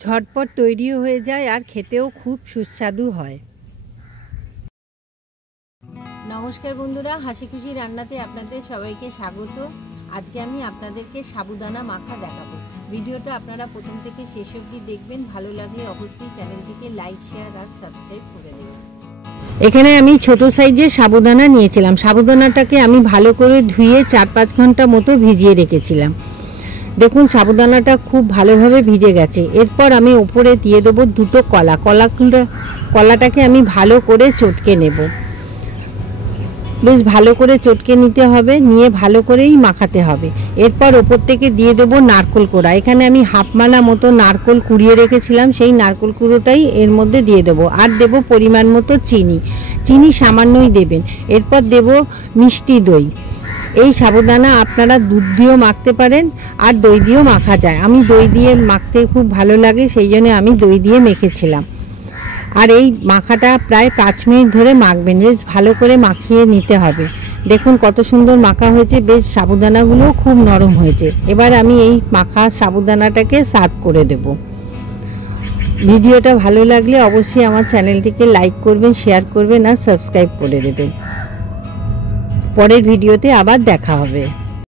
ঝটপট তৈরিও হয়ে যায় আর খেতেও খুব সুস্বাদু হয়। নমস্কার বন্ধুরা, হাসি খুশি রান্নাতে আপনাদের সবাইকে স্বাগত। আজকে আমি আপনাদেরকে সাবুদানা মাখা দেখাবো। ভিডিওটা আপনারা প্রথম থেকে শেষ অবধি দেখবেন। ভালো লাগলে অবশ্যই চ্যানেলটিকে লাইক, শেয়ার আর সাবস্ক্রাইব করে দেবেন। এখানে আমি ছোট সাইজের সাবুদানা নিয়েছিলাম। সাবুদানাটাকে আমি ভালো করে ধুয়ে 4-5 ঘন্টা মতো ভিজিয়ে রেখেছিলাম। দেখুন সাবুদানাটা খুব ভালোভাবে ভিজে গেছে। এরপর আমি ওপরে দিয়ে দেবো 2টো কলাটাকে আমি ভালো করে চটকে নেব। বেশ ভালো করে চটকে নিতে হবে, নিয়ে ভালো করেই মাখাতে হবে। এরপর ওপর থেকে দিয়ে দেবো নারকেল কোড়া। এখানে আমি হাফ মালা মতো নারকেল কুড়িয়ে রেখেছিলাম, সেই নারকেল কুড়োটাই এর মধ্যে দিয়ে দেবো। আর দেবো পরিমাণ মতো চিনি সামান্যই দেবেন। এরপর দেবো মিষ্টি দই। এই সাবুদানা আপনারা দুধ দিয়েও মাখতে পারেন আর দই দিয়েও মাখা যায়। আমি দই দিয়ে মাখতে খুব ভালো লাগে, সেই জন্য আমি দই দিয়ে মেখেছিলাম। আর এই মাখাটা প্রায় 5 মিনিট ধরে মাখবেন। বেশ ভালো করে মাখিয়ে নিতে হবে। দেখুন কত সুন্দর মাখা হয়েছে, বেশ সাবুদানাগুলোও খুব নরম হয়েছে। এবার আমি এই মাখা সাবুদানাটাকে সার্ভ করে দেব। ভিডিওটা ভালো লাগলে অবশ্যই আমার চ্যানেলটিকে লাইক করবেন, শেয়ার করবেন আর সাবস্ক্রাইব করে দেবেন। পরের ভিডিওতে আবার দেখা হবে।